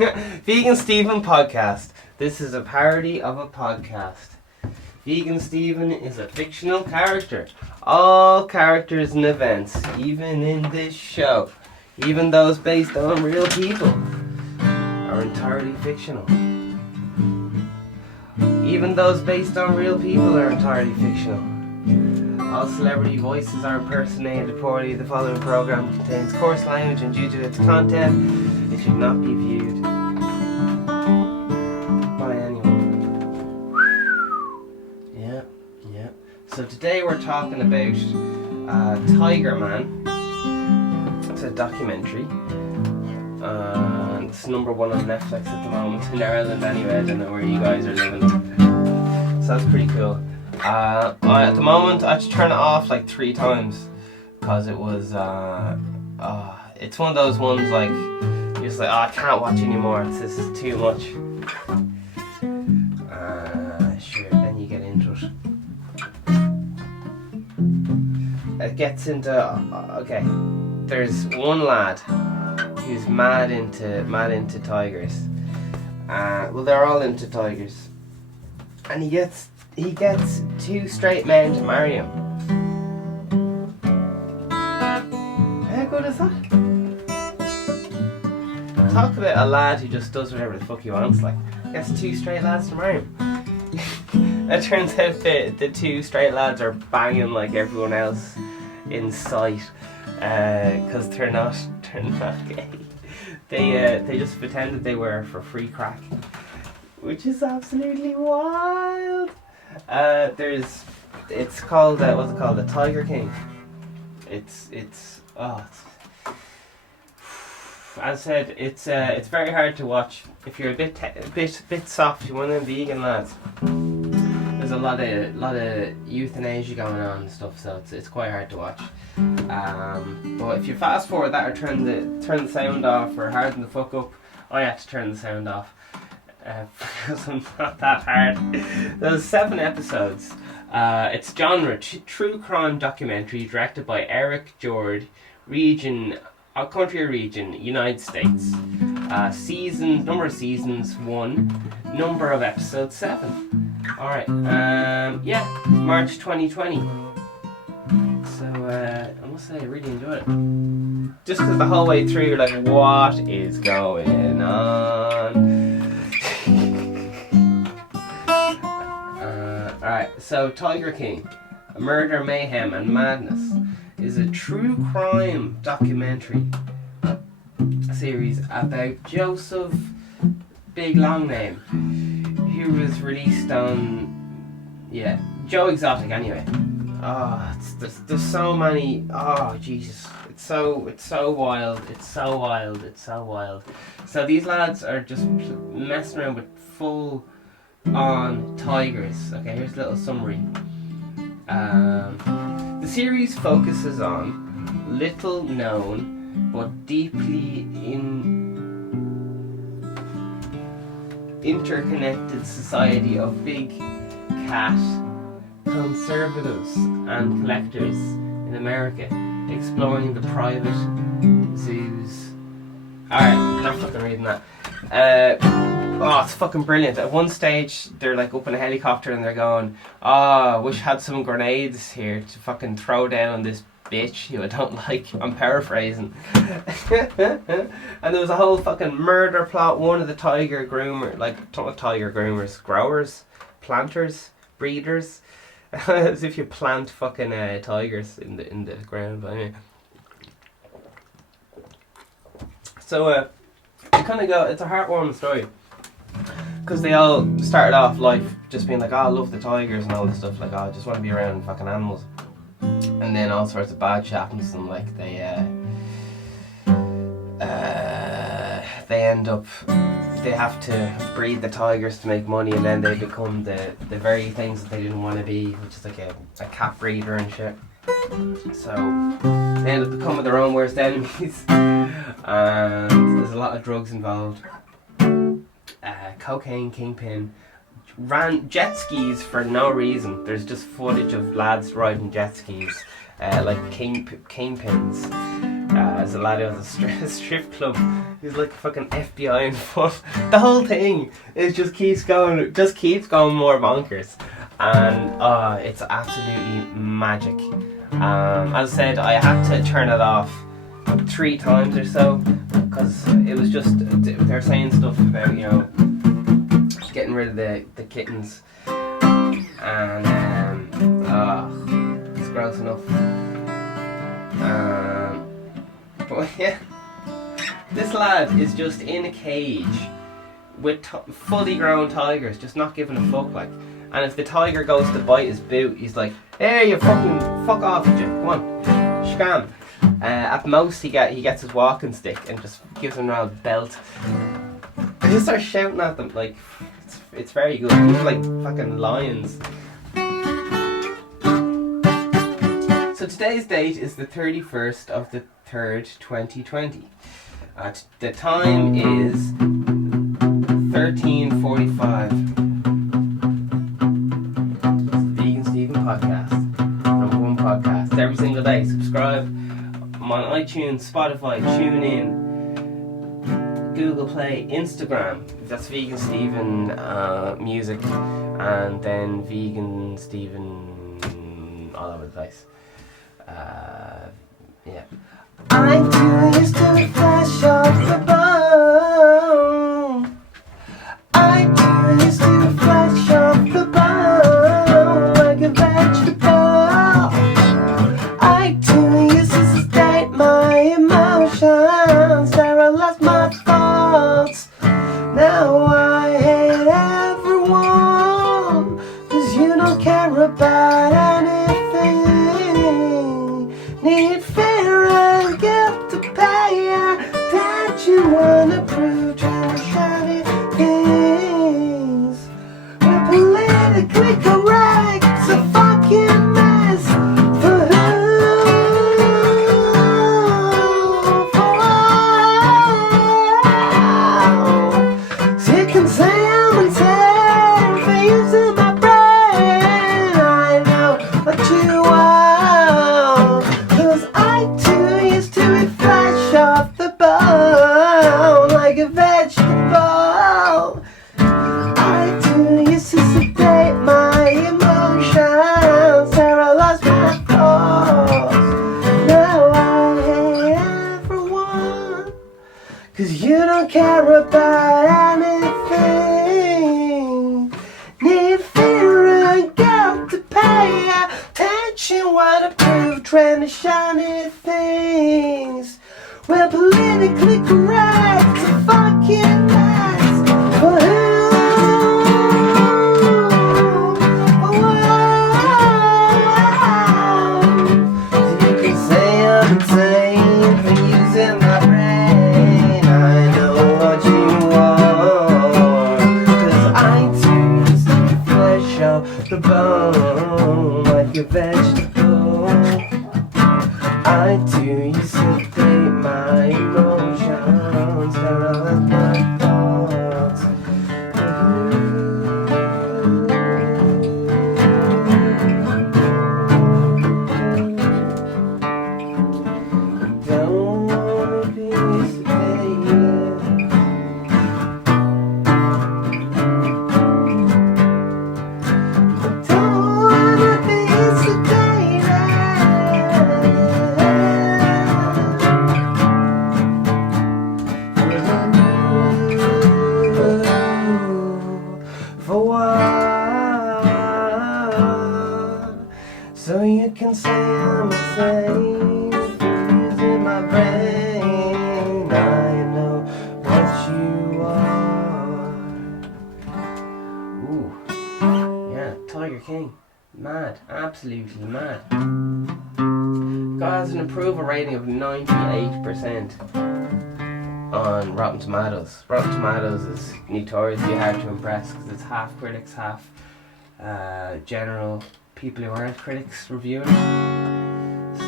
Vegan Stephen podcast. This is a parody of a podcast. Vegan Stephen is a fictional character. All characters and events, even in this show, even those based on real people, are entirely fictional. Even those based on real people are entirely fictional. All celebrity voices are impersonated poorly. The following program contains coarse language, and due to its content, it should not be viewed by anyone. Yeah. So today we're talking about Tiger Man. It's a documentary. It's number 1 on Netflix at the moment in Ireland anyway. I don't know where you guys are living. So that's pretty cool. At the moment I had to turn it off like 3 times because it was it's one of those ones like you're just like, I can't watch anymore, this is too much. Sure, then you get into it. It gets into okay, there's one lad who's mad into tigers. Well, they're all into tigers, and he gets 2 straight men to marry him. How good is that? Talk about a lad who just does whatever the fuck he wants, like, gets 2 straight lads to marry him. It turns out the 2 straight lads are banging like everyone else in cite, because they're not gay. They just pretended they were for free crack, which is absolutely wild. It's called what's it called? The Tiger King. It's as I said, it's very hard to watch if you're a bit soft. You're one of them vegan lads. There's a lot of euthanasia going on and stuff, so it's quite hard to watch. But if you fast forward that or turn the sound off or harden the fuck up, I had to turn the sound off. Because I'm not that hard. There's 7 episodes. It's genre true crime documentary directed by Eric George, country or region, United States. Number of seasons 1, number of episodes 7. Alright, March 2020. So I must say I really enjoyed it. Just because the whole way through you're like, what is going on? Alright, so Tiger King, Murder, Mayhem and Madness is a true crime documentary series about Joseph, big long name, who was released on, Joe Exotic anyway. There's so many, Jesus, it's so wild. So these lads are just messing around with full on tigers. Okay, here's a little summary. The series focuses on little known but deeply interconnected society of big cat conservatives and collectors in America, exploring the private zoos. Alright, not fucking reading that. It's fucking brilliant. At one stage, they're like up in a helicopter and they're going, wish I had some grenades here to fucking throw down on this bitch who I don't like. I'm paraphrasing. And there was a whole fucking murder plot. One of the tiger groomer, growers, planters, breeders. As if you plant fucking tigers in the ground. But anyway. So you kind of go, it's a heartwarming story. Because they all started off life just being like, I love the tigers and all this stuff, like, I just want to be around fucking animals. And then all sorts of bad shit happens to them, like they end up, they have to breed the tigers to make money, and then they become the very things that they didn't want to be, which is like a cat breeder and shit. So they end up becoming their own worst enemies. And there's a lot of drugs involved. Cocaine kingpin, ran jet skis for no reason. There's just footage of lads riding jet skis, like kingpins. There's a lad who has a strip club. He's like a fucking FBI in front. The whole thing is just keeps going more bonkers, and it's absolutely magic. As I said, I had to turn it off 3 times or so because it was just they're saying stuff about, you know, getting rid of the kittens, and it's gross enough. But yeah, this lad is just in a cage with fully grown tigers, just not giving a fuck, like. And if the tiger goes to bite his boot, he's like, "Hey, you fucking fuck off, you! Come on, scram." At most, he gets his walking stick and just gives him a belt. I just start shouting at them, like, it's very good. These are like fucking lions. So today's date is the 31st of the 3rd, 2020. The time is 13:45. Vegan Stephen podcast, #1 podcast every single day. Subscribe. I'm on iTunes, Spotify, TuneIn, Google Play, Instagram. That's Vegan Stephen music, and then Vegan Stephen all over the place. Yeah. I'm too used to the flash of the bone. I'm too used to the flash of the bone, like a vegetable. I'm too used to state my emotions, sterilize my thoughts. Now I hate everyone, 'cause you don't care about anything. Need fear and guilt to pay attention, wanna prove shiny things. We're politically correct, it's a fucking mess. For who? For all. So you can say I'm insane for using my brain. I know what you want, 'cause I'm too used to it flesh off the bone, like a vegetable. I'm too used to sedate my emotions, sterilize my thoughts. Now I hate everyone, 'cause you don't care about anything. Need fear and guilt to pay attention, wanna prove trendy shiny things. We're politically correct, it's a fucking mess. For who? For what? You can say I'm insane for using my brain. I know what you are, 'cause I'm too used to the flesh of the bone, like a vegetable. I do you sedate my emotions, sterilize my thoughts. Don't wanna be sedated. Don't wanna be for what? So you can say I'm insane for using my brain. I know what you are. Ooh, yeah, Tiger King, mad, absolutely mad. Guy has an approval rating of 98% on Rotten Tomatoes. Rotten Tomatoes is notoriously hard to impress because it's half critics, half general people who aren't critics reviewing it. So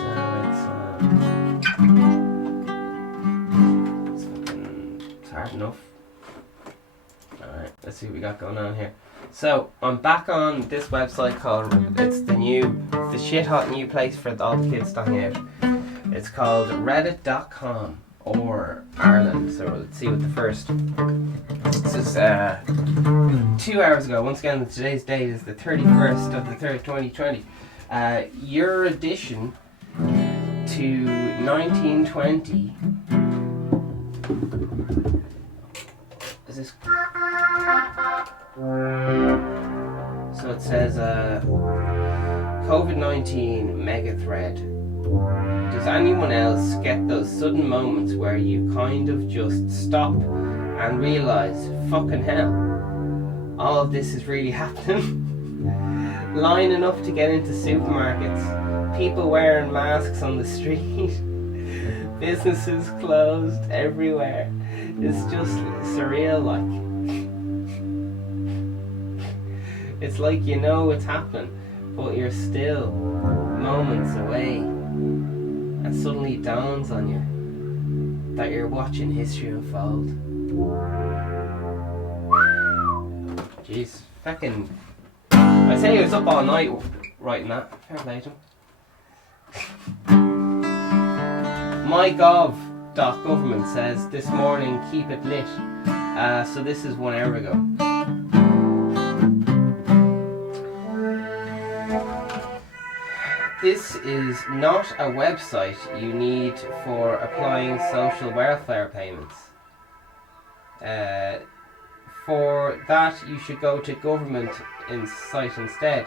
it's hard enough. Alright, let's see what we got going on here. So I'm back on this website called, it's the shit hot new place for all the kids to hang out. It's called reddit.com or Ireland. So let's see what the first. This is 2 hours ago. Once again, today's date is the 31st of the 3rd, 2020. Your addition to 1920. Is this? So it says COVID-19 mega thread. Does anyone else get those sudden moments where you kind of just stop and realise, fucking hell, all of this is really happening? Lining up to get into supermarkets, people wearing masks on the street, businesses closed everywhere. It's just surreal, like. It's like you know it's happening, but you're still moments away, and suddenly it dawns on you that you're watching history unfold. Jeez, fucking. I say he was up all night writing that. Fair play to him. MyGov.government says this morning keep it lit. So this is 1 hour ago. This is not a website you need for applying social welfare payments. For that, you should go to government site instead.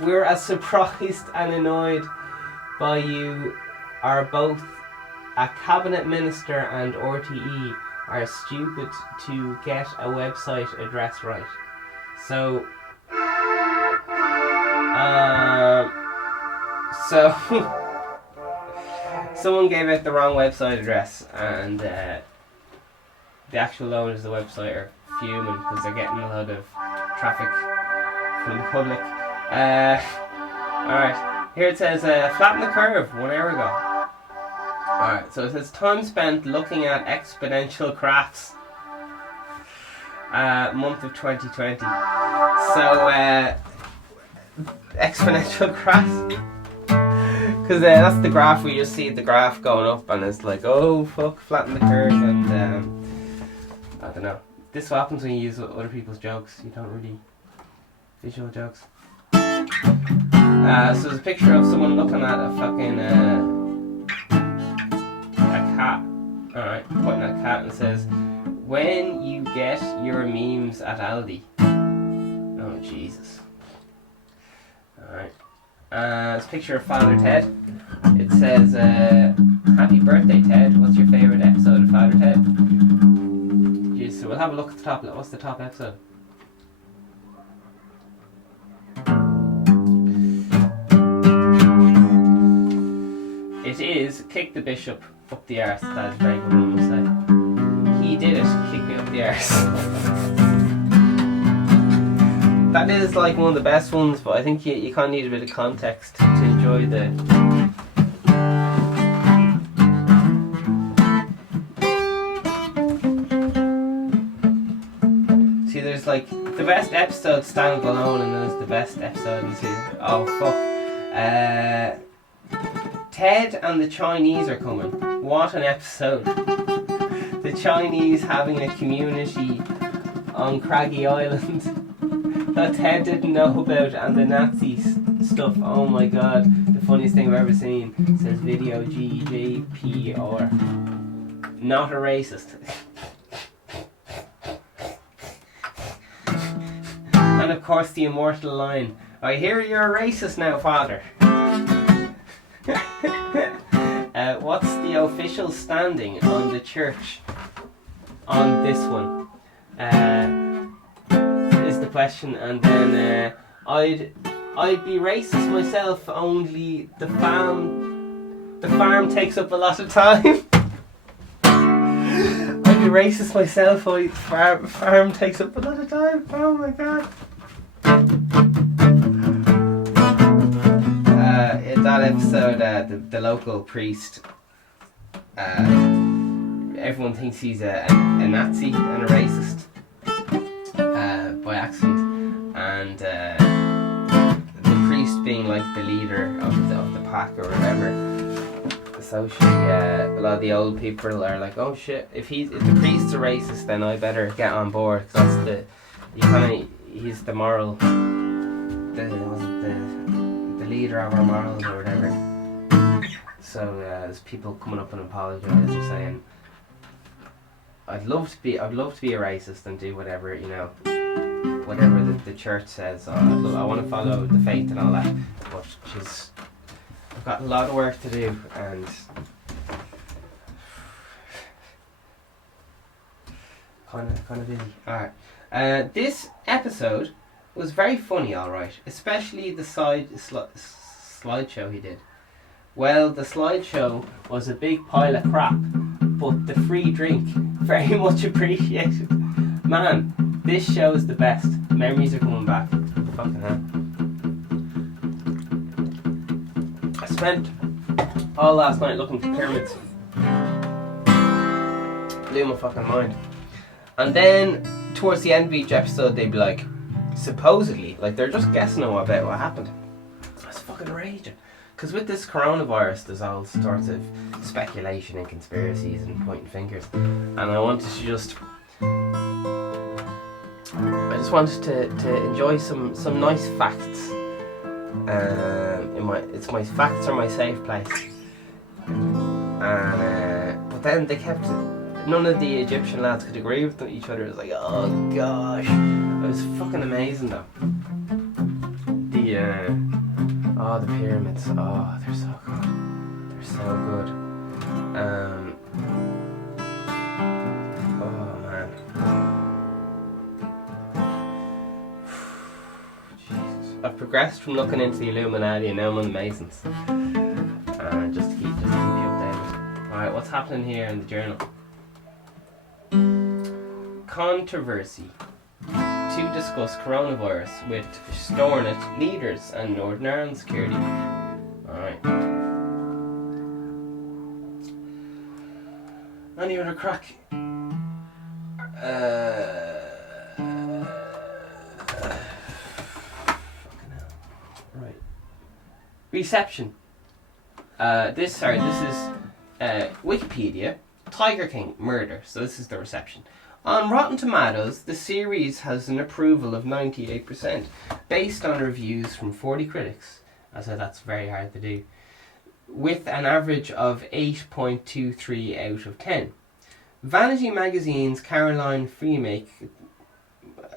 We're as surprised and annoyed by you are both a cabinet minister and RTE are stupid to get a website address right. So someone gave out the wrong website address, and the actual owners of the website are fuming because they're getting a lot of traffic from the public. Alright, here it says flatten the curve 1 hour ago. Alright, so it says time spent looking at exponential graphs. Month of 2020. So exponential graphs, because that's the graph where you see the graph going up and it's like, oh fuck, flatten the curve, and I don't know. This is what happens when you use other people's jokes. You don't really visual jokes. So there's a picture of someone looking at a fucking a cat. Alright, pointing at a cat and says, when you get your memes at Aldi. Oh Jesus. Alright. It's a picture of Father Ted. It says, happy birthday, Ted. What's your favourite episode of Father Ted? Jeez, so we'll have a look at the top. What's the top episode? It is Kick the Bishop Up the Arse. That is very good one, must say. He did it. Kick me up the arse. That is like one of the best ones, but I think you kind of need a bit of context to enjoy the... See, there's like the best episode stand alone, and then there's the best episode and see, oh fuck. Ted and the Chinese are coming. What an episode. The Chinese having a community on Craggy Island that Ted didn't know about, and the Nazi stuff. Oh my god, the funniest thing I've ever seen. It says video GJPR. Not a racist. And of course the immortal line, I hear you're a racist now, father. What's the official standing on the church on this one? Is the question. And then I'd be racist myself, only the farm takes up a lot of time. I'd be racist myself, only the farm takes up a lot of time. Oh my god. In that episode, the local priest, everyone thinks he's a Nazi and a racist by accident, and the priest being like the leader of the pack or whatever, so shit, yeah. A lot of the old people are like, oh shit, if the priest's a racist, then I better get on board, because that's he's the moral, the leader of our morals or whatever. So there's people coming up and apologising, saying, I'd love to be a racist and do whatever, whatever the church says. I want to follow the faith and all that, but I've got a lot of work to do, and kind of busy. Alright. This episode was very funny, alright. Especially the slideshow he did. Well, the slideshow was a big pile of crap, but the free drink, very much appreciated. Man, this show is the best. Memories are coming back. Fucking hell. I spent all last night looking for pyramids. Blew my fucking mind. And then, towards the end of each episode, they'd be like, supposedly, like they're just guessing about what happened. I was fucking raging. Because with this coronavirus, there's all sorts of speculation and conspiracies and pointing fingers. And I just wanted to enjoy some nice facts. It's my facts are my safe place. And but then they kept. None of the Egyptian lads could agree with each other. It was like, oh gosh, it was fucking amazing though. The pyramids. Oh, they're so good. They're so good. Oh man. Jesus. I've progressed from looking into the Illuminati and now I'm on the Masons. Just to keep you updated. Alright, what's happening here in the journal? Controversy to discuss coronavirus with Stornet leaders and Northern Ireland security. Alright. Any other crack? Right. Reception. This is Wikipedia. Tiger King murder. So this is the reception. On Rotten Tomatoes, the series has an approval of 98%, based on reviews from 40 critics. I said that's very hard to do. With an average of 8.23 out of 10. Vanity Magazine's Caroline Freemake.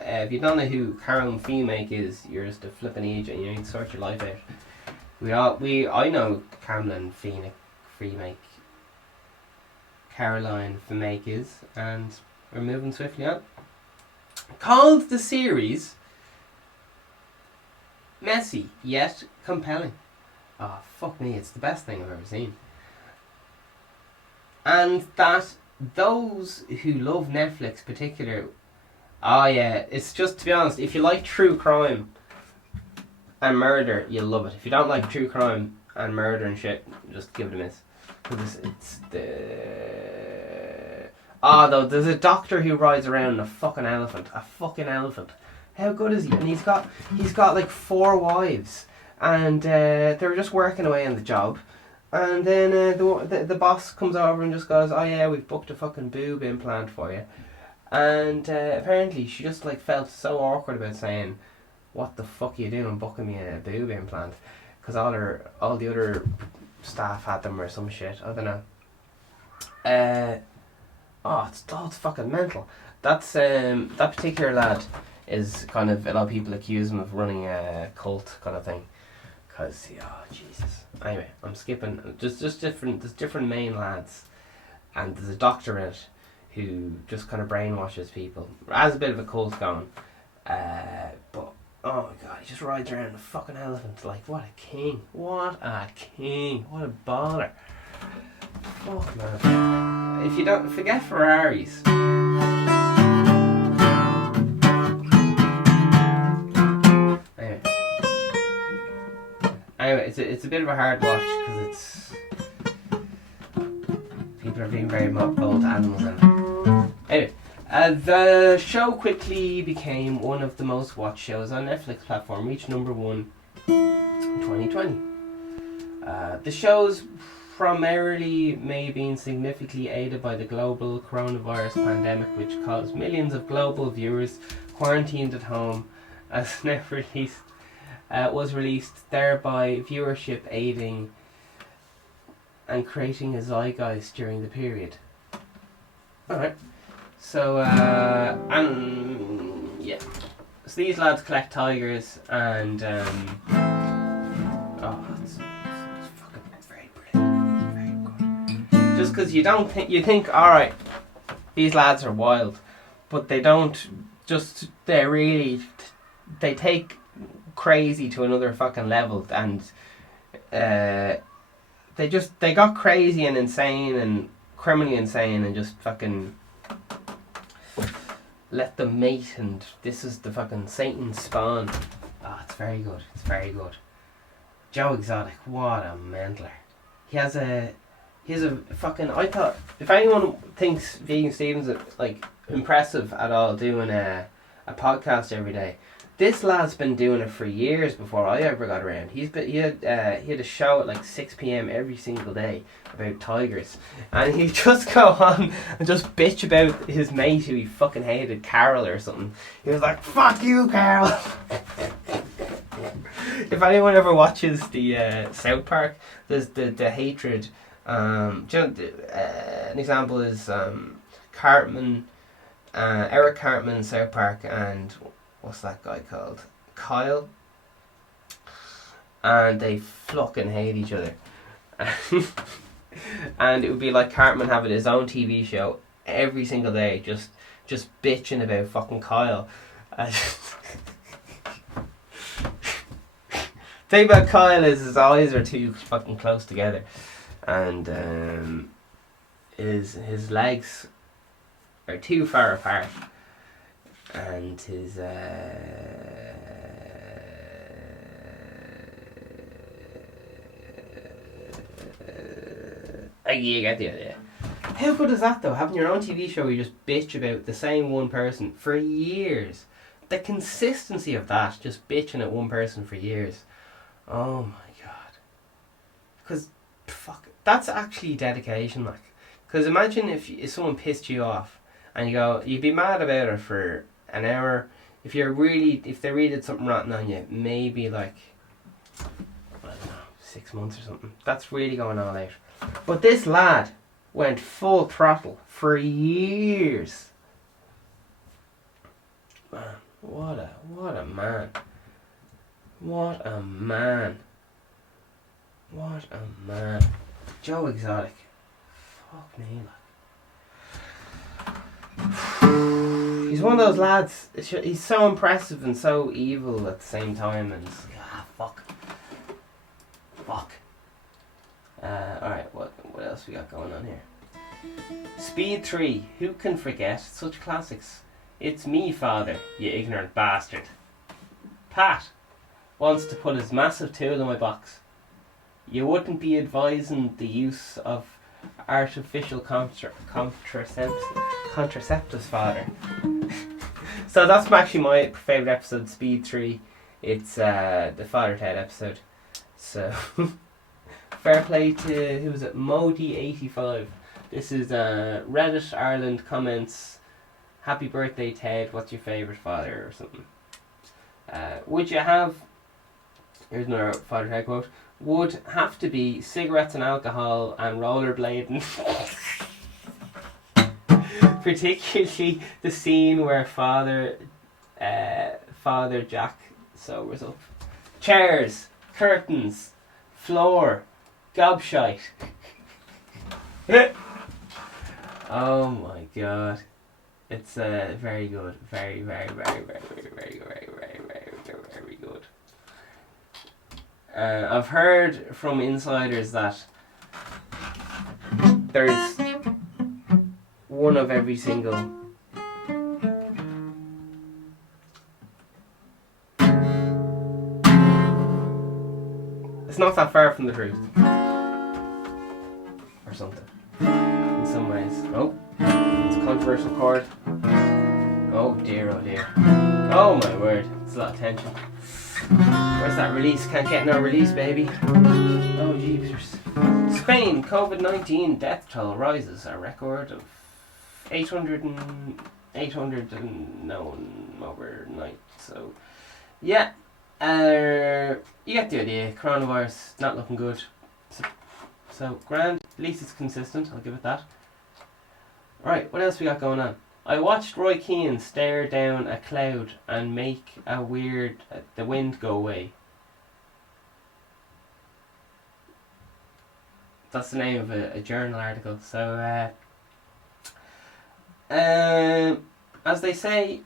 If you don't know who Caroline Freemake is, you're just a flippin' agent. You need to sort your life out. I know Caroline Freemake. Caroline Freemake is, and we're moving swiftly on. Called the series messy yet compelling. Oh fuck me, it's the best thing I've ever seen. And that those who love Netflix particular, it's just, to be honest, if you like true crime and murder, you'll love it. If you don't like true crime and murder and shit, just give it a miss. Because though, there's a doctor who rides around a fucking elephant. A fucking elephant. How good is he? And he's got like 4 wives. And they were just working away on the job. And then the boss comes over and just goes, oh yeah, we've booked a fucking boob implant for you. And apparently she just like felt so awkward about saying, what the fuck are you doing booking me a boob implant? Because all the other staff had them or some shit. I don't know. It's fucking mental. That's that particular lad is kind of, a lot of people accuse him of running a cult kind of thing. Cause Jesus. Anyway, I'm skipping. Just different. There's different main lads, and there's a doctor in it who just kind of brainwashes people. Has a bit of a cult going, but oh my god, he just rides around a fucking elephant. Like, what a king! What a king! What a baller! Fuck man. If you don't forget Ferraris. Anyway, it's a bit of a hard watch because it's people are being very bold animals in it. Anyway, the show quickly became one of the most watched shows on Netflix platform, reached number 1 in 2020. The show's primarily may have been significantly aided by the global coronavirus pandemic, which caused millions of global viewers quarantined at home as never released was released, thereby viewership aiding and creating a zeitgeist during the period. Alright. So, and yeah. So these lads collect tigers and, it's fucking very brilliant. Very good. Just because you think, alright, these lads are wild, but they don't, they take crazy to another fucking level, and, they got crazy and insane and criminally insane and just fucking let them mate, and this is the fucking Satan's spawn. It's very good. It's very good. Joe Exotic, what a mentler. He has a fucking, I thought, if anyone thinks Vegan Stevens is like impressive at all doing a podcast every day, this lad's been doing it for years before I ever got around. He had a show at like 6 p.m. every single day about tigers, and he'd just go on and just bitch about his mate who he fucking hated, Carol or something. He was like, "Fuck you, Carol." If anyone ever watches the South Park, there's the hatred. An example is Cartman, Eric Cartman in South Park, and what's that guy called? Kyle. And they fucking hate each other. And it would be like Cartman having his own TV show every single day, just bitching about fucking Kyle. Thing about Kyle is his eyes are too fucking close together, and his legs are too far apart, and his you get the idea. How good is that though? Having your own TV show where you just bitch about the same one person for years. The consistency of that, just bitching at one person for years. Oh my god. Because, fuck, that's actually dedication, like. Because imagine if someone pissed you off and you'd be mad about it for an hour. If they really did something rotten on you, maybe like, I don't know, 6 months or something. That's really going all out. But this lad went full throttle for years. Man, what a man. What a man. What a man. Joe Exotic. Fuck me, like. He's one of those lads, he's so impressive and so evil at the same time, and fuck. Alright, what else we got going on here? Speed 3, who can forget such classics? It's me, father, you ignorant bastard. Pat wants to put his massive tool in my box. You wouldn't be advising the use of artificial contraceptives, father. So that's actually my favourite episode, Speed 3. It's the Father Ted episode. So fair play to, who was it, Modi85. This is Reddit Ireland comments, happy birthday Ted, what's your favourite father, or something. Would you have, here's another Father Ted quote, would have to be cigarettes and alcohol and rollerblading. Particularly the scene where Father Jack sobers up. Chairs, curtains, floor, gobshite. Oh my god. It's very good. Very, very, very, very, very, very, very, very, very, very good. I've heard from insiders that there's one of every single it's not that far from the truth. Or something. In some ways. Oh, it's a controversial chord. Oh dear, oh dear. Oh my word, it's a lot of tension. Where's that release? Can't get no release, baby. Oh jeepers. Spain, COVID-19 death toll rises a record of 800 known overnight. So, yeah, you get the idea. Coronavirus not looking good. So grand. At least it's consistent. I'll give it that. Right, what else we got going on? I watched Roy Keane stare down a cloud and make the wind go away. That's the name of a journal article. So, as they say,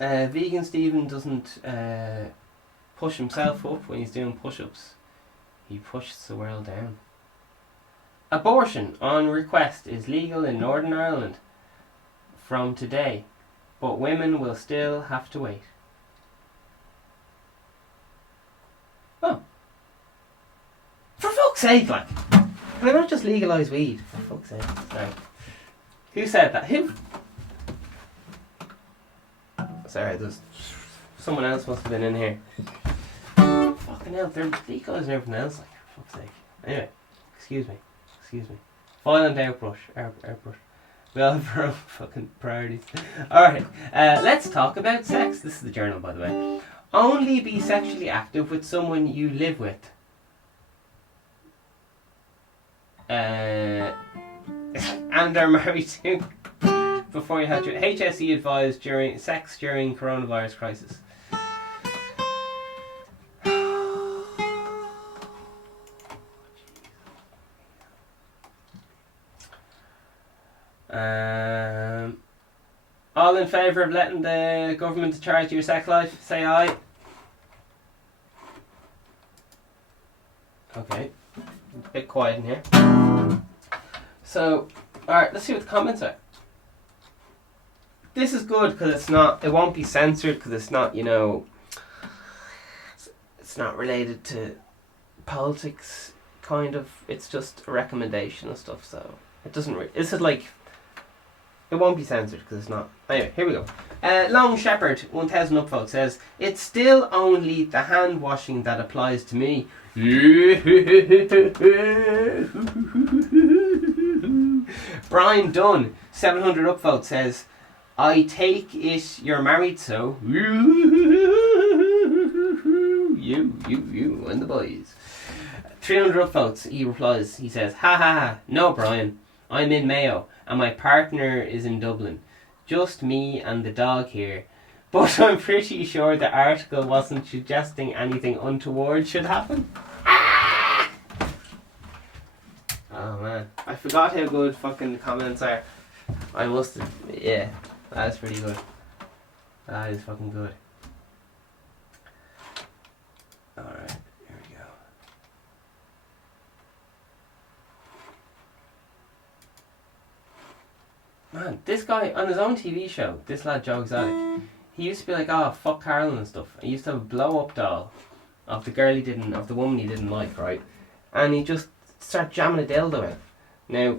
vegan Stephen doesn't push himself up when he's doing push-ups. He pushes the world down. Abortion on request is legal in Northern Ireland from today, but women will still have to wait. Oh. For fuck's sake, like. Can I not just legalise weed? For fuck's sake. Sorry. Who said that? Who? Sorry, there's someone else must have been in here. Fucking hell, they're legalising everything else, like, for fuck's sake. Anyway, excuse me. Violent outbrush. We all have our own fucking priorities. Alright, let's talk about sex. This is the journal, by the way. Only be sexually active with someone you live with. And are married to before you had your HSE advised during coronavirus crisis. All in favour of letting the government charge your sex life? Say aye. Okay. A bit quiet in here. So, alright, let's see what the comments are. This is good because it won't be censored because it's not, it's not related to politics, kind of. It's just a recommendation and stuff, so it doesn't this is like, it won't be censored because it's not. Anyway, here we go. Long Shepherd, 1000 upvote, says, it's still only the hand washing that applies to me. Brian Dunn, 700 upvote, says, I take it you're married, so you and the boys. 300 upvotes, he replies, he says, ha ha ha, no Brian, I'm in Mayo and my partner is in Dublin. Just me and the dog here. But I'm pretty sure the article wasn't suggesting anything untoward should happen. Ah! Oh man, I forgot how good fucking the comments are. I must have, yeah, that's pretty good. That is fucking good. Alright, here we go. Man, this guy, on his own TV show, this lad Joe Exotic, he used to be like, oh, fuck Carolyn and stuff. He used to have a blow-up doll of the woman he didn't like, right? And he just started jamming a dildo in. Now,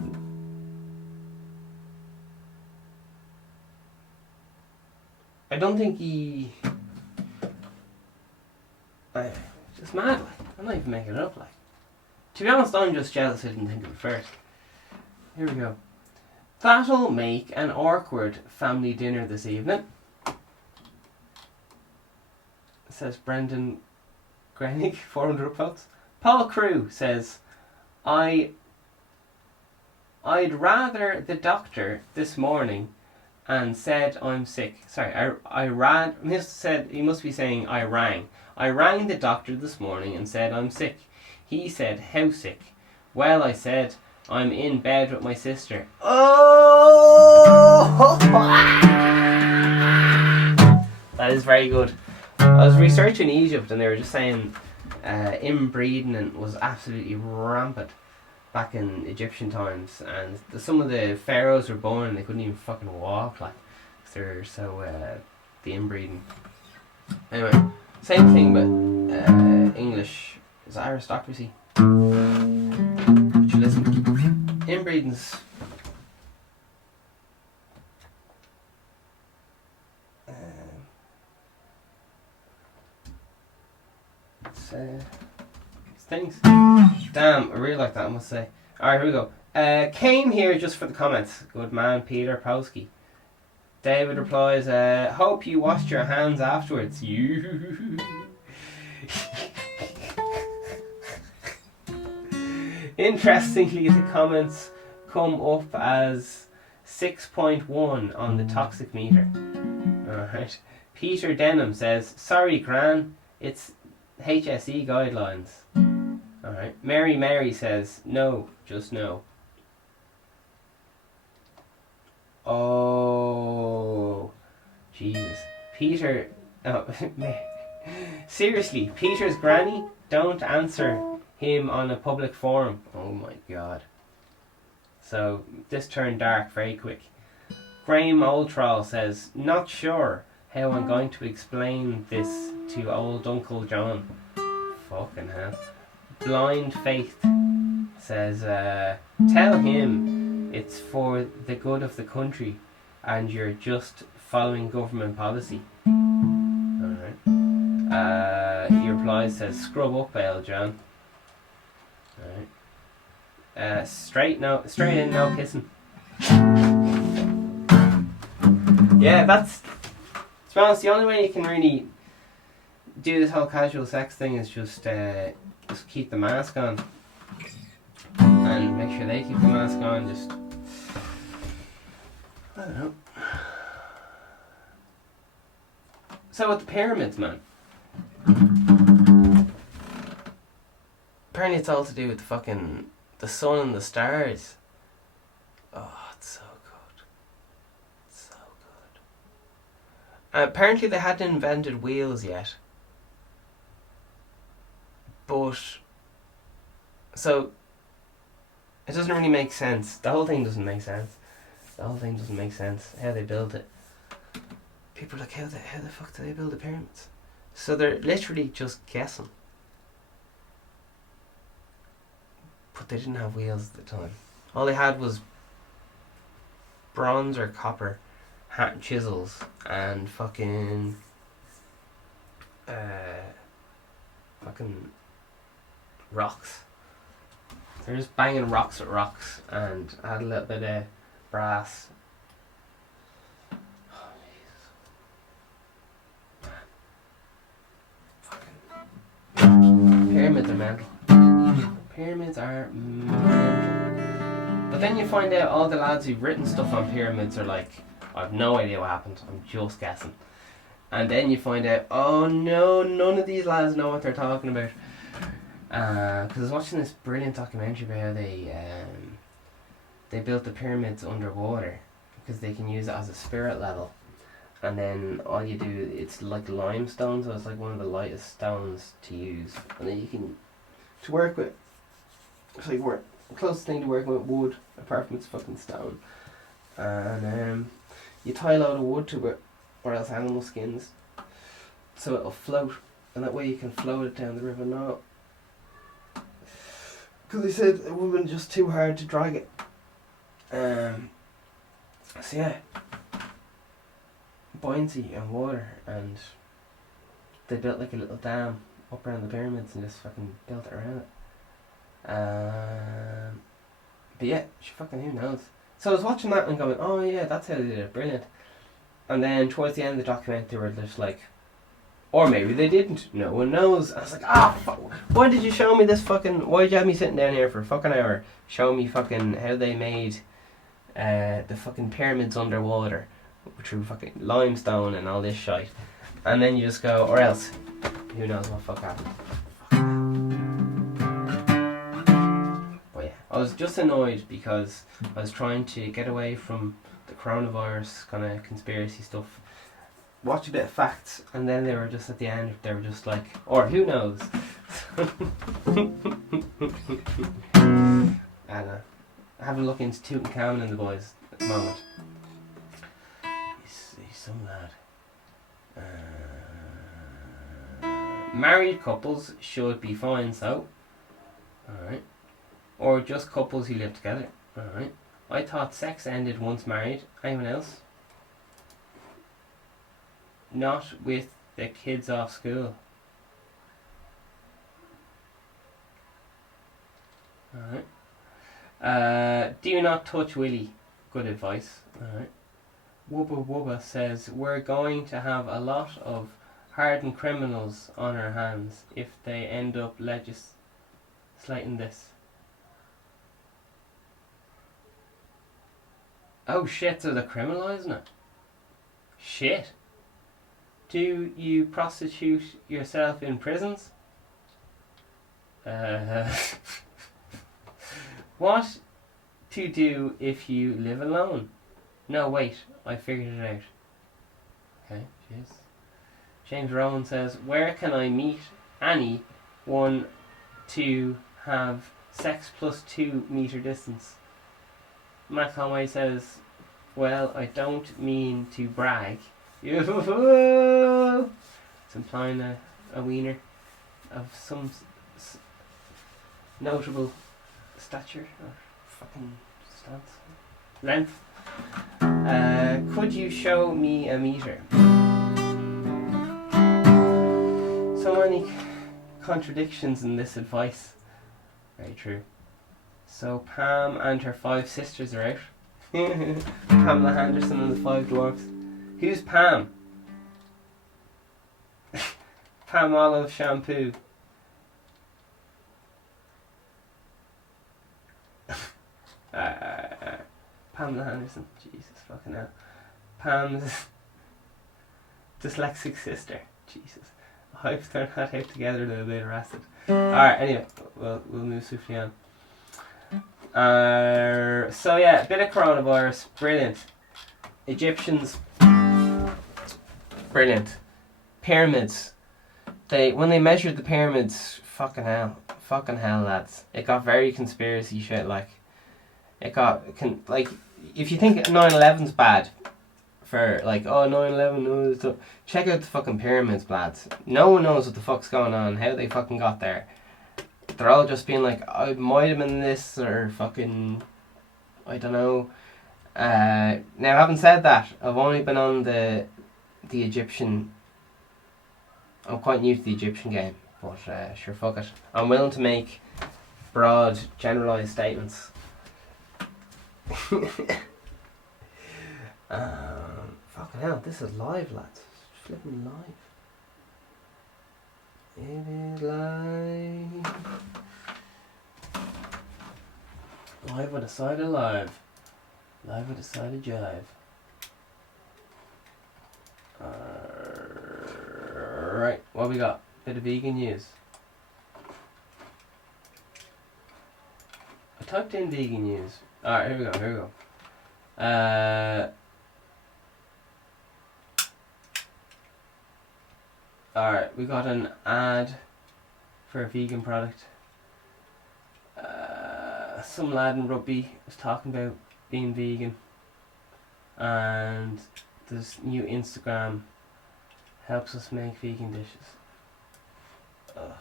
I don't think it's just mad, like. I'm not even making it up, like. To be honest, I'm just jealous I didn't think of it first. Here we go. That'll make an awkward family dinner this evening, says Brendan Grenig, 400 upvotes. Paul Crew says, I'd rather the doctor this morning and said I'm sick. Sorry, he must be saying I rang. I rang the doctor this morning and said I'm sick. He said, how sick? Well, I said, I'm in bed with my sister. Oh! That is very good. I was researching Egypt and they were just saying inbreeding was absolutely rampant back in Egyptian times, and some of the pharaohs were born and they couldn't even fucking walk, like, cause they're so the inbreeding. Anyway, same thing but English is aristocracy. Which, listen, inbreeding's Thanks. Damn, I really like that, I must say. Alright, here we go. Came here just for the comments. Good man, Peter Powski. David replies, hope you washed your hands afterwards. You. Interestingly, the comments come up as 6.1 on the toxic meter. Alright. Peter Denham says, sorry, Gran, it's HSE guidelines. Alright. Mary says, no, just no. Oh, Jesus. Peter, oh, seriously, Peter's granny, don't answer him on a public forum. Oh my God. So, this turned dark very quick. Graham Oldtroll says, not sure how I'm going to explain this to old Uncle John. Fucking hell. Blind Faith says, tell him it's for the good of the country and you're just following government policy. Alright. He replies, says, scrub up, El John. Alright. Straight in, no kissing. Yeah, that's, to be honest, the only way you can really do this whole casual sex thing is just keep the mask on. And make sure they keep the mask on, just, I don't know. So with the pyramids, man. Apparently it's all to do with the sun and the stars. Oh, it's so good. It's so good. Apparently they hadn't invented wheels yet. But, so, it doesn't really make sense. The whole thing doesn't make sense. How they built it. People are like, how the fuck do they build the pyramids? So they're literally just guessing. But they didn't have wheels at the time. All they had was bronze or copper chisels and fucking rocks. They're just banging rocks at rocks and had a little bit of brass. Oh, Jesus. Pyramids are mental. Pyramids are mental. But then you find out all the lads who've written stuff on pyramids are like, I've no idea what happened, I'm just guessing. And then you find out, oh no, none of these lads know what they're talking about. Because I was watching this brilliant documentary about how they built the pyramids underwater because they can use it as a spirit level. And then all you do, it's like limestone, so it's like one of the lightest stones to use. And then you can, to work with, it's like the closest thing to working with wood, apart from it's fucking stone. And you tie a load of wood to it, or else animal skins, so it'll float, and that way you can float it down the river now. Because they said it would have been just too hard to drag it. So yeah, buoyancy and water, and they built like a little dam up around the pyramids and just fucking built it around it. But yeah, fucking who knows. So I was watching that and going, oh yeah, that's how they did it, brilliant. And then towards the end of the document they were just like, or maybe they didn't, no one knows. I was like, why did you show me this fucking, why did you have me sitting down here for a fucking hour showing me fucking how they made the fucking pyramids underwater through fucking limestone and all this shite, and then you just go, or else who knows what fuck happened. But yeah, I was just annoyed because I was trying to get away from the coronavirus kind of conspiracy stuff, watch a bit of facts, and then they were just at the end, they were just like, or who knows. And have a look into Tutankhamun and the boys at the moment. He's some lad. Married couples should be fine, so. Alright. Or just couples who live together. Alright. I thought sex ended once married. Anyone else? Not with the kids off school. Alright. Do not touch Willie. Good advice. Alright. Wubba Wubba says, we're going to have a lot of hardened criminals on our hands if they end up legislating this. Oh shit, so they're criminalising it? Shit. Do you prostitute yourself in prisons? What to do if you live alone? No, wait, I figured it out. Okay, cheers. James Rowan says, where can I meet anyone to have sex plus 2 meter distance? Matt Conway says, well, I don't mean to brag. It's implying a wiener of some notable stature or fucking stance. Length. Could you show me a meter? So many contradictions in this advice. Very true. So Pam and her 5 sisters are out. Pamela Henderson and the 5 dwarfs. Who's Pam? Pam Olive shampoo. Pamela Henderson. Jesus fucking hell. Pam's dyslexic sister. Jesus. I hope they're not out together, they'll be arrested. Alright, anyway, we'll move swiftly on. So yeah, a bit of coronavirus. Brilliant. Egyptians. Brilliant. Pyramids. When they measured the pyramids, fucking hell, lads. It got very conspiracy shit. Like, it got if you think 9/11's bad, for like, oh, 9/11, check out the fucking pyramids, lads. No one knows what the fuck's going on, how they fucking got there. They're all just being like, I might have been this, or fucking, I don't know. Now, having said that, I've only been on the Egyptian. I'm quite new to the Egyptian game, but sure, fuck it. I'm willing to make broad, generalised statements. Fucking hell, this is live, lads. It's flipping live. It is live. Live with a side of live. Live with a side of jive. Right, what we got? Bit of vegan news. I typed in vegan news. Alright, here we go. Alright, we got an ad for a vegan product. Some lad in rugby was talking about being vegan, and this new Instagram helps us make vegan dishes. Ugh.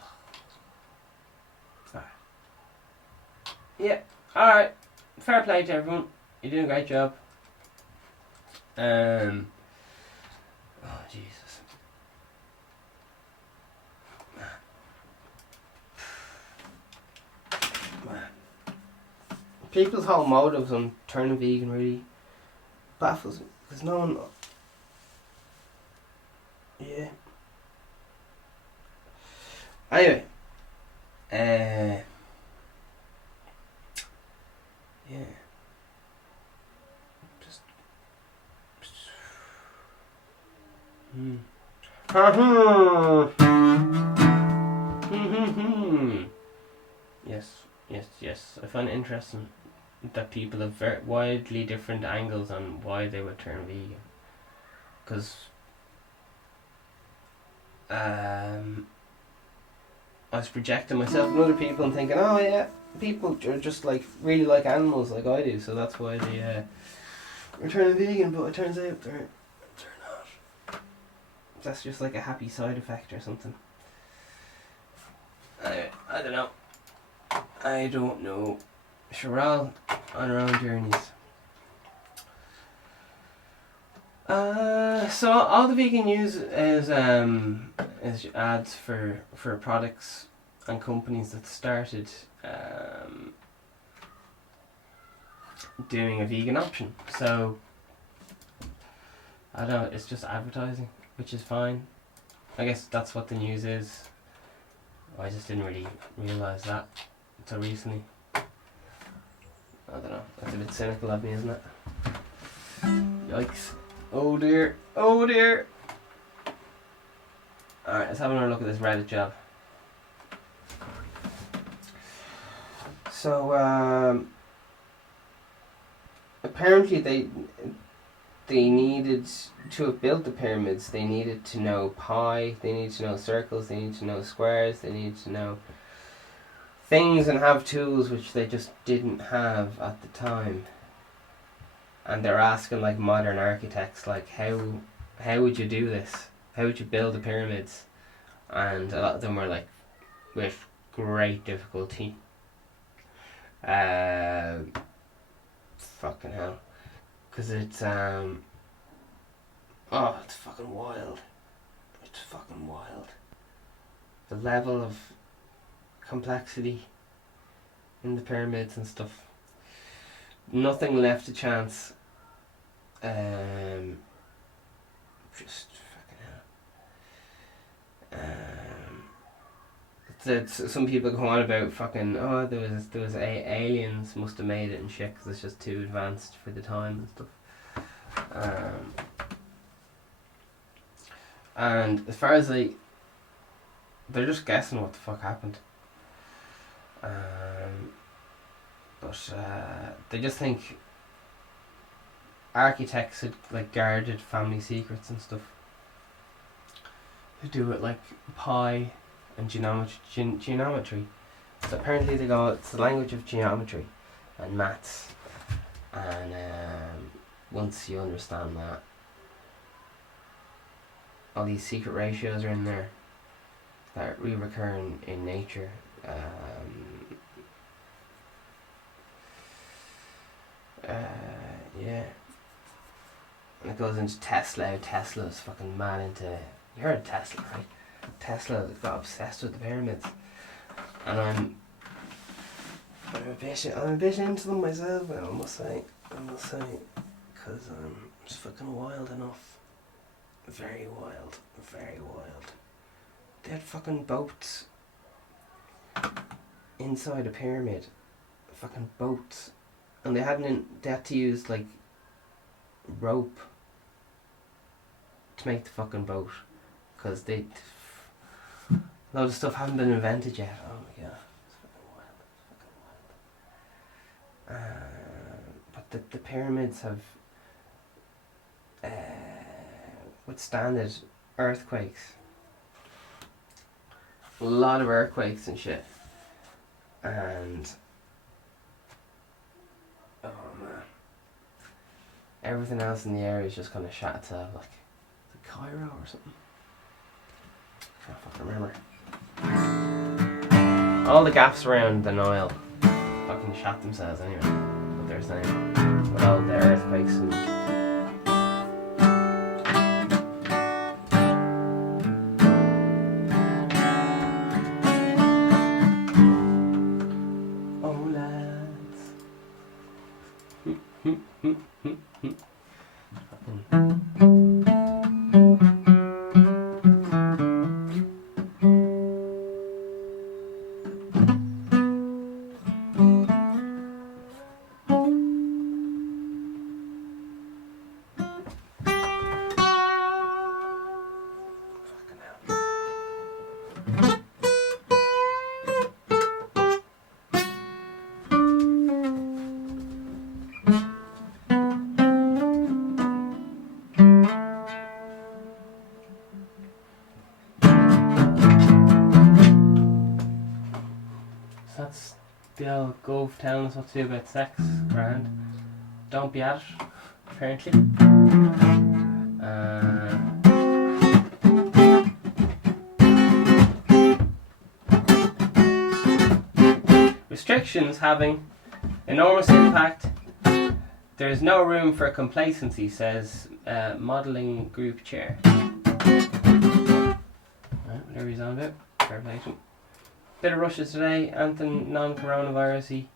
Alright. Yeah, alright. Fair play to everyone. You're doing a great job. Oh, Jesus. People's whole motives on turning vegan really baffles me, because no one. Yeah. Anyway. Yeah. Just. Yes. I find it interesting that people have very widely different angles on why they would turn vegan. Because I was projecting myself on other people and thinking, oh yeah, people are just like really like animals like I do, so that's why they are turning vegan. But it turns out they're not. That's just like a happy side effect or something. Anyway, I don't know. Sure, we're all on our own journeys. So all the vegan news is ads for products and companies that started doing a vegan option. So I don't know, it's just advertising, which is fine. I guess that's what the news is. I just didn't really realise that until recently. I don't know, that's a bit cynical of me, isn't it? Yikes. Oh dear, oh dear. Alright, let's have another look at this Reddit job. So, apparently they needed to have built the pyramids. They needed to know pi, they needed to know circles, they needed to know squares, they needed to know things and have tools which they just didn't have at the time. And they're asking like modern architects, like how would you do this? How would you build the pyramids? And a lot of them were like, with great difficulty. Fucking hell. Because it's it's fucking wild. It's fucking wild. The level of complexity in the pyramids and stuff. Nothing left to chance. Just fucking hell. Some people go on about fucking there was aliens must have made it and shit because it's just too advanced for the time and stuff. And as far as they're just guessing what the fuck happened. But they just think architects had like guarded family secrets and stuff. They do it like pi and geometry. So apparently they go, it's the language of geometry and maths. And once you understand that, all these secret ratios are in there that recur in nature. Yeah. And it goes into Tesla. Tesla's fucking mad into... You heard of Tesla, right? Tesla got obsessed with the pyramids. And I'm a bit into them myself, I must say. Because it's fucking wild enough. Very wild. Very wild. They had fucking boats inside a pyramid. Fucking boats. And they had to use like rope to make the fucking boat. Because a lot of stuff hadn't been invented yet. Oh my god. It's fucking wild. But the pyramids have withstanded earthquakes. A lot of earthquakes and shit. And oh man, everything else in the area is just kind of shot itself, like the Cairo or something. Can't fucking remember. All the gaps around the Nile fucking shot themselves anyway. What they're saying with all the earthquakes and. That's the old Gove telling us what to do about sex, grand. Don't be at it, apparently. Restrictions having enormous impact. There is no room for complacency, says modelling group chair. Right, whatever he's on about. Fair play to him. Bit of Russia today, anything non-coronavirus-y.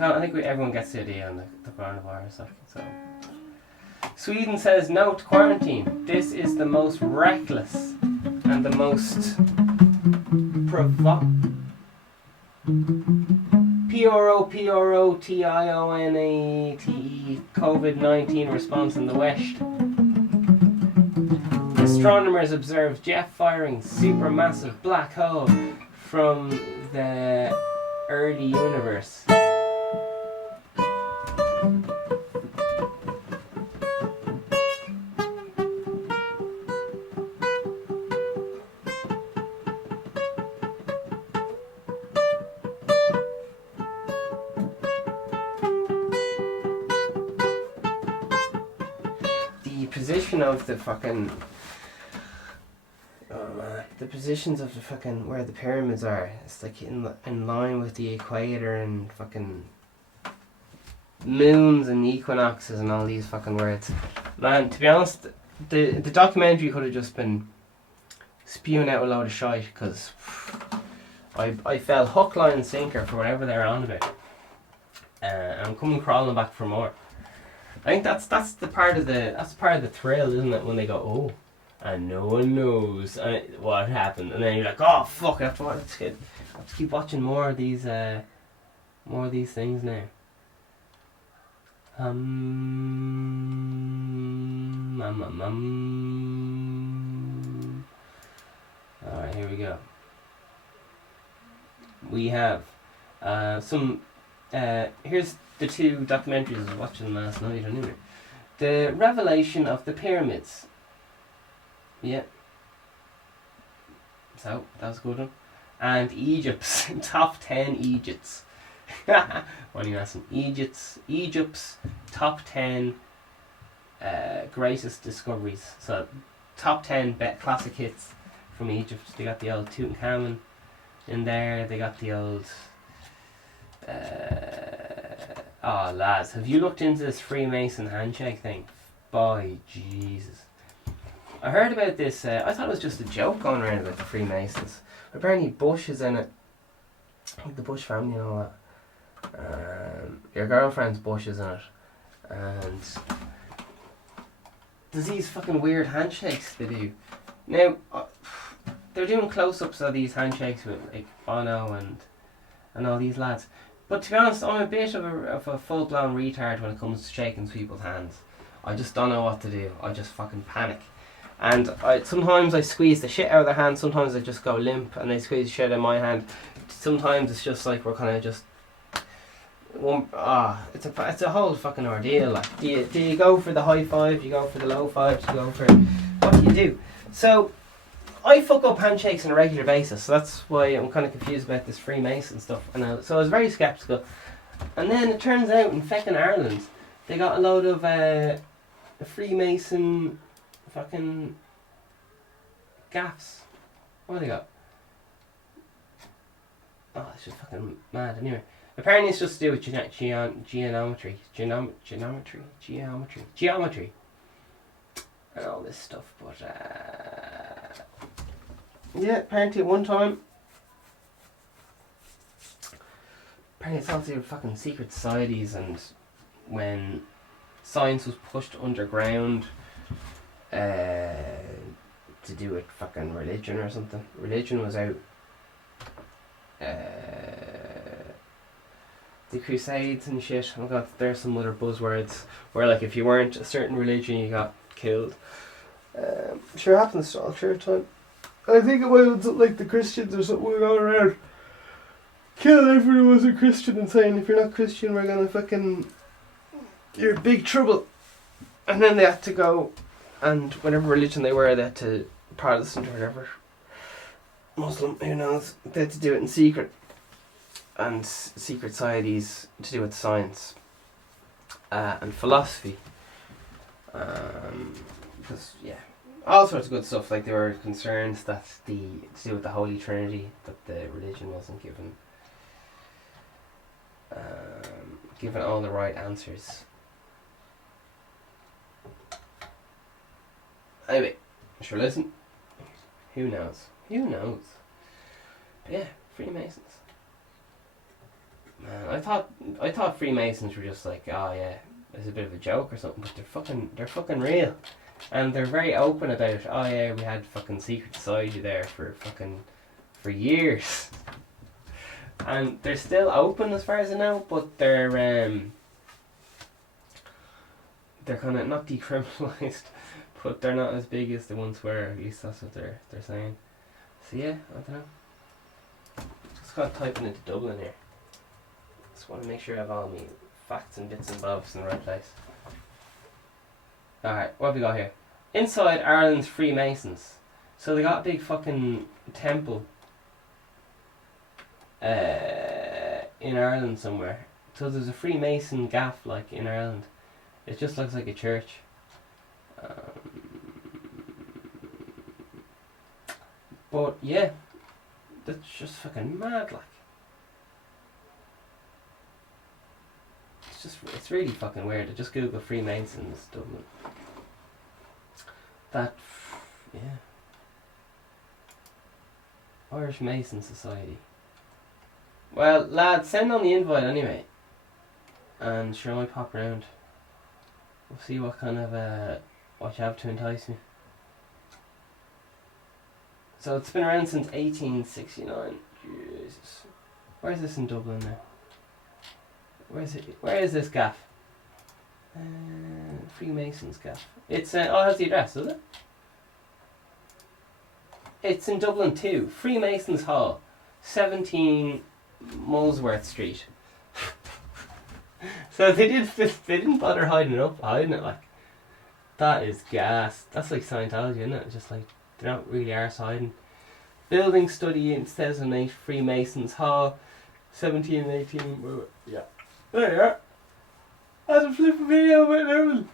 I think everyone gets the idea on the coronavirus. Like, so. Sweden says no to quarantine. This is the most reckless and the most PROTIONATE COVID-19 response in the West. Astronomers observed jet firing supermassive black hole from the early universe. The position of the fucking the positions of the fucking where the pyramids are, it's like in line with the equator and fucking moons and equinoxes and all these fucking words. Man, to be honest, the documentary could have just been spewing out a load of shite, because I fell hook, line and sinker for whatever they're on about. And I'm coming crawling back for more. I think that's the part of the thrill, isn't it? When they go, oh, and no one knows what happened, and then you're like, oh fuck, I have to keep watching more of these things now. Alright, here we go. We have here's the two documentaries I was watching last night anyway. The Revelation of the Pyramids. Yeah. So, that was a good one. And Egypt's top 10 Egypts. What are you asking? Egypt's top 10 greatest discoveries. So, top 10 classic hits from Egypt. They got the old Tutankhamun in there. They got the old... oh, lads, have you looked into this Freemason handshake thing? By Jesus. I heard about this, I thought it was just a joke going around about the Freemasons. Apparently Bush is in it. Like the Bush family and all that. Your girlfriend's Bush is in it. And there's these fucking weird handshakes they do. Now, they're doing close-ups of these handshakes with like Bono and all these lads. But to be honest, I'm a bit of a full-blown retard when it comes to shaking people's hands. I just don't know what to do. I just fucking panic. And sometimes I squeeze the shit out of their hand, sometimes I just go limp and they squeeze the shit out of my hand. Sometimes it's just like we're kind of just... it's a whole fucking ordeal. Like, do you go for the high five, do you go for the low five, do you go for... What do you do? So, I fuck up handshakes on a regular basis, so that's why I'm kind of confused about this Freemason stuff. So I was very sceptical. And then it turns out in fucking Ireland, they got a load of Freemason... fucking gaffs. What have they got? Oh, it's just fucking mad. Anyway, apparently it's just to do with geometry, and all this stuff. But yeah, apparently at one time, it's all to do with fucking secret societies, and when science was pushed underground. To do with fucking religion or something. Religion was out. The Crusades and shit. Oh god, there's some other buzzwords where, like, if you weren't a certain religion, you got killed. Sure happens all through time. I think it was like the Christians or something going around killing everyone who wasn't Christian and saying, if you're not Christian, we're gonna fucking... you're in big trouble. And then they had to go... and whatever religion they were, they had to, Protestant or whatever, Muslim, who knows, they had to do it in secret. And secret societies to do with science and philosophy. Because, yeah, all sorts of good stuff. Like, they were concerned that to do with the Holy Trinity, that the religion wasn't given all the right answers. Anyway, sure, listen. Who knows? But yeah, Freemasons. Man, I thought Freemasons were just like, oh yeah, it's a bit of a joke or something, but they're fucking real. And they're very open about, oh yeah, we had fucking secret society there for years. And they're still open as far as I know, but they're kind of not decriminalised, but they're not as big as they once were. At least that's what they're saying. So yeah, I don't know. Just got typing into Dublin here. Just want to make sure I have all my facts and bits and bobs in the right place. Alright, what have we got here? Inside Ireland's Freemasons. So they got a big fucking temple in Ireland somewhere. So there's a Freemason gaff like in Ireland. It just looks like a church. But yeah, that's just fucking mad, like. It's really fucking weird. I just Google Freemasons Dublin. Yeah. Irish Mason Society. Well, lads, send on the invite anyway. And sure, I might pop around. We'll see what kind of, what you have to entice me. So it's been around since 1869. Jesus. Where is this in Dublin now? Where is it? Where is this gaff? Freemasons gaff. It's, it has the address, does it? It's in Dublin too. Freemasons Hall. 17 Molesworth Street. So they didn't bother hiding it like. That is gas. That's like Scientology, isn't it? Just like, they don't really arse hiding. Building study in 2008, Freemasons Hall, 17 and 18. Yeah. There you are. That's a flipping video about Ireland.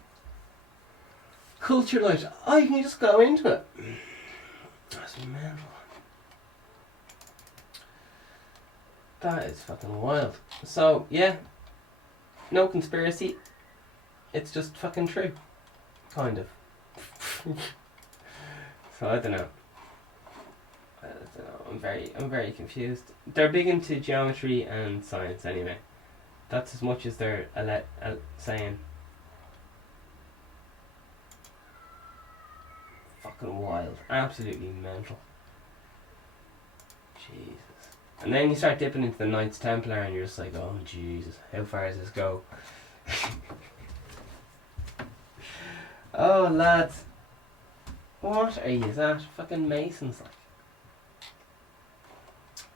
Culture light. Oh, you can just go into it. That's mental. That is fucking wild. So, yeah. No conspiracy. It's just fucking true. Kind of. So, I don't know. I'm very confused. They're big into geometry and science anyway. That's as much as they're saying. Fucking wild. Absolutely mental. Jesus. And then you start dipping into the Knights Templar and you're just like, oh Jesus, how far does this go? Oh lads. What are you at? Fucking Masons like.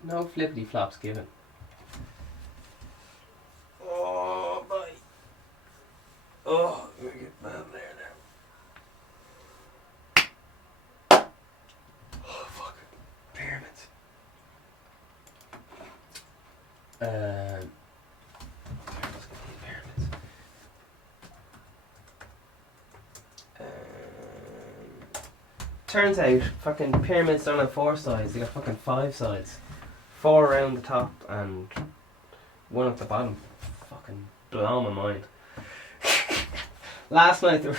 No flippity flops given. Oh boy. Oh, I'm gonna get down there now. Oh fuck. Pyramids. Pyramids. Turns out fucking pyramids don't have 4 sides, they got fucking 5 sides. 4 around the top and 1 at the bottom. Fucking blow my mind. Last night there were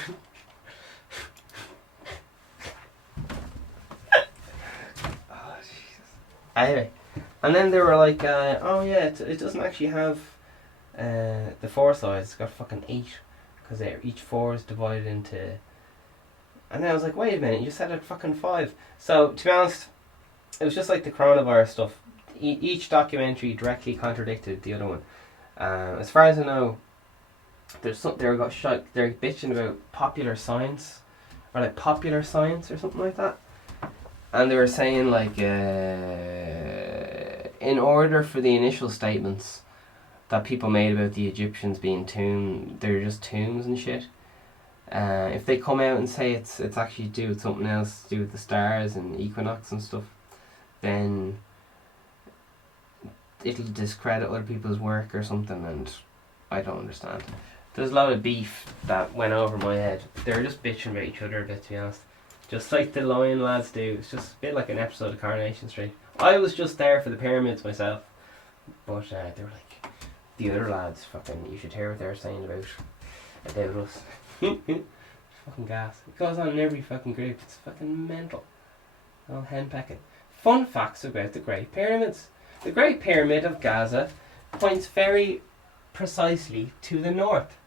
oh Jesus. Anyway, and then they were like, oh yeah, it doesn't actually have the 4 sides. It's got fucking 8 because each 4 is divided into. And then I was like, wait a minute, you said it fucking 5. So to be honest, it was just like the coronavirus stuff. Each documentary directly contradicted the other one. As far as I know, they're bitching about popular science, or like popular science or something like that. And they were saying like, in order for the initial statements that people made about the Egyptians being they're just tombs and shit. If they come out and say it's actually to do with something else, to do with the stars and equinox and stuff, then it'll discredit other people's work or something, and I don't understand. There's a lot of beef that went over my head. They were just bitching about each other a bit, to be honest. Just like the Lion lads do. It's just a bit like an episode of Coronation Street. I was just there for the pyramids myself, but they were like, the other lads, fucking, you should hear what they're saying about us. Fucking gas. It goes on in every fucking group. It's fucking mental. All henpecking. Fun facts about the Great Pyramids. The Great Pyramid of Gaza points very precisely to the north.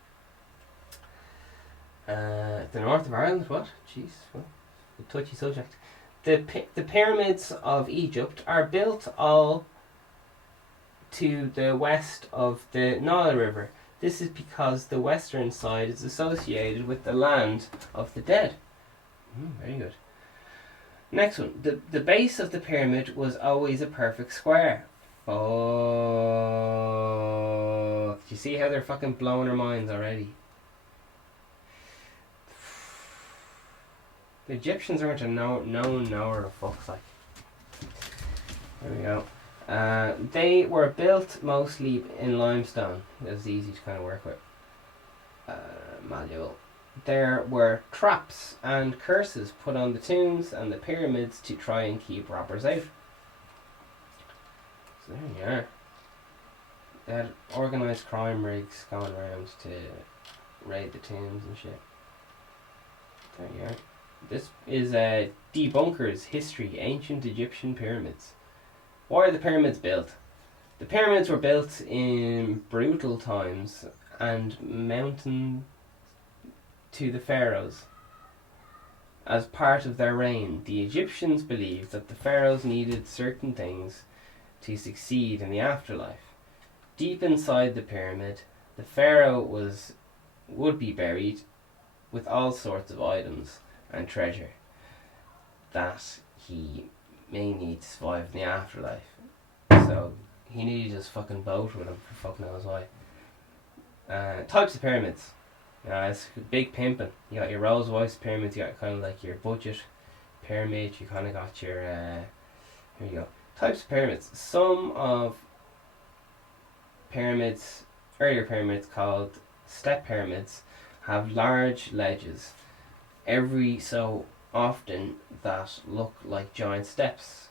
The north of Ireland, what? Jeez, what a touchy subject. The pyramids of Egypt are built all to the west of the Nile River. This is because the western side is associated with the land of the dead. Very good. Next one. The base of the pyramid was always a perfect square. Fuck. Do you see how they're fucking blowing our minds already? The Egyptians aren't a knower of fuck's like. There we go. They were built mostly in limestone. It was easy to kind of work with. Manual. There were traps and curses put on the tombs and the pyramids to try and keep robbers out. So there you are. They had organised crime rigs going around to raid the tombs and shit. There you are. This is Debunkers History, Ancient Egyptian Pyramids. Why are the pyramids built? The pyramids were built in brutal times and mountain to the pharaohs. As part of their reign, the Egyptians believed that the pharaohs needed certain things to succeed in the afterlife. Deep inside the pyramid, the pharaoh would be buried with all sorts of items and treasure that he may need to survive in the afterlife. So he needed his fucking boat with him for fuck knows why. Types of pyramids. It's big pimping. You got your Rolls Royce pyramids, you got kind of like your budget pyramid, you kind of got your here you go. Types of pyramids. Some of pyramids, earlier pyramids called step pyramids, have large ledges every so often that look like giant steps.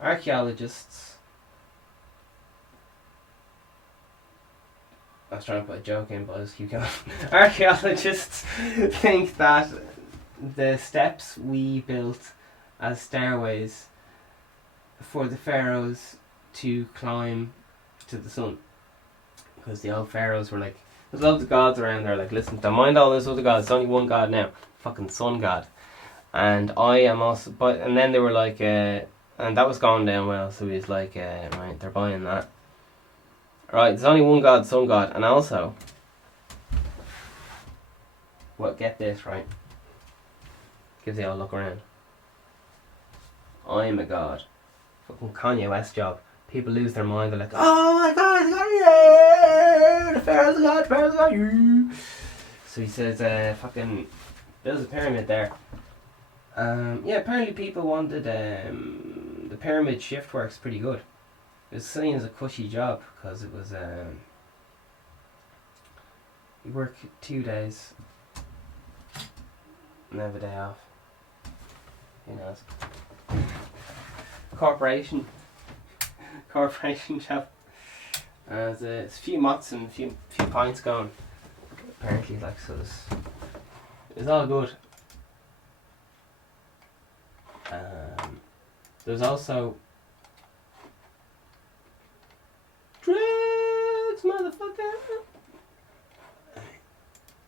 Archaeologists, I was trying to put a joke in, but I'll just keep going. Archaeologists think that the steps we built as stairways for the pharaohs to climb to the sun, because the old pharaohs were like, there's loads of gods around there, like, listen, don't mind all those other gods, there's only one god now, fucking sun god. And I am also, but, and then they were like, and that was going down well, so he was like, right, they're buying that. Right, there's only one god, sun god, and also, well, get this, right, gives you a look around. I'm a god. Fucking Kanye West job. People lose their mind, they're like, oh my god, yeah, the pharaoh's a god, the pharaoh's a god, yeah. So he says, fucking, builds a pyramid there. Yeah, apparently people wanted the pyramid shift works pretty good. It was seen as a cushy job because it was you work 2 days and have a day off. Who knows? Corporation job. There's a few mots and a few pints going. Apparently, like, so it's all good. There's also drugs, motherfucker.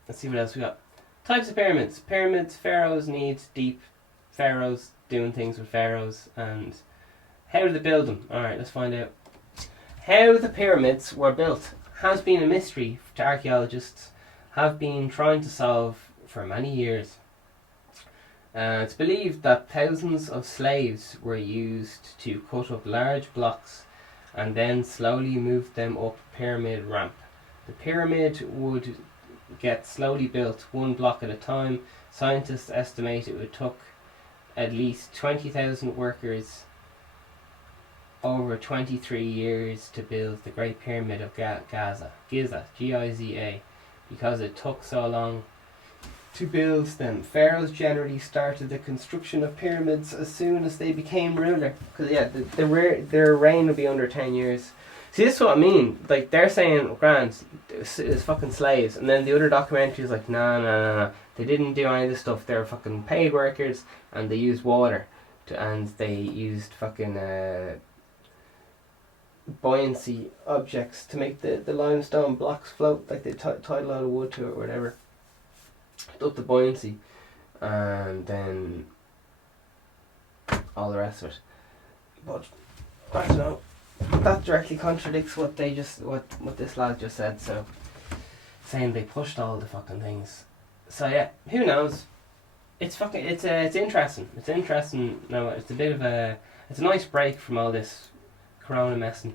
Let's see what else we got. Types of pyramids. Pyramids, pharaohs need deep. Pharaohs doing things with pharaohs, and how do they build them? Alright, let's find out. How the pyramids were built has been a mystery to archaeologists have been trying to solve for many years. It's believed that thousands of slaves were used to cut up large blocks and then slowly move them up a pyramid ramp. The pyramid would get slowly built, one block at a time. Scientists estimate it would took at least 20,000 workers over 23 years to build the Great Pyramid of Giza, Giza, because it took so long to build them. Pharaohs generally started the construction of pyramids as soon as they became ruler, because their reign would be under 10 years. See, this is what I mean. Like, they're saying, grand, it's fucking slaves, and then the other documentary is like, no. They didn't do any of this stuff. They were fucking paid workers, and they used water, and they used fucking buoyancy objects to make the limestone blocks float. Like they tied a lot of wood to it or whatever. Up the buoyancy, and then all the rest of it. But I don't know. That directly contradicts what this lad just said. So saying they pushed all the fucking things. So yeah, who knows? It's interesting. It's interesting. No, it's a bit of it's a nice break from all this corona messing.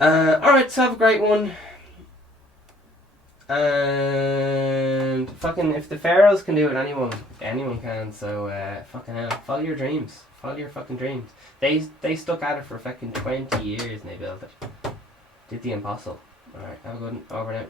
Alright, so have a great one. And fucking, if the pharaohs can do it, anyone can. So fucking hell, follow your dreams. Follow your fucking dreams. They stuck at it for fucking 20 years and they built it. Did the impossible. Alright, have a good one. Over now.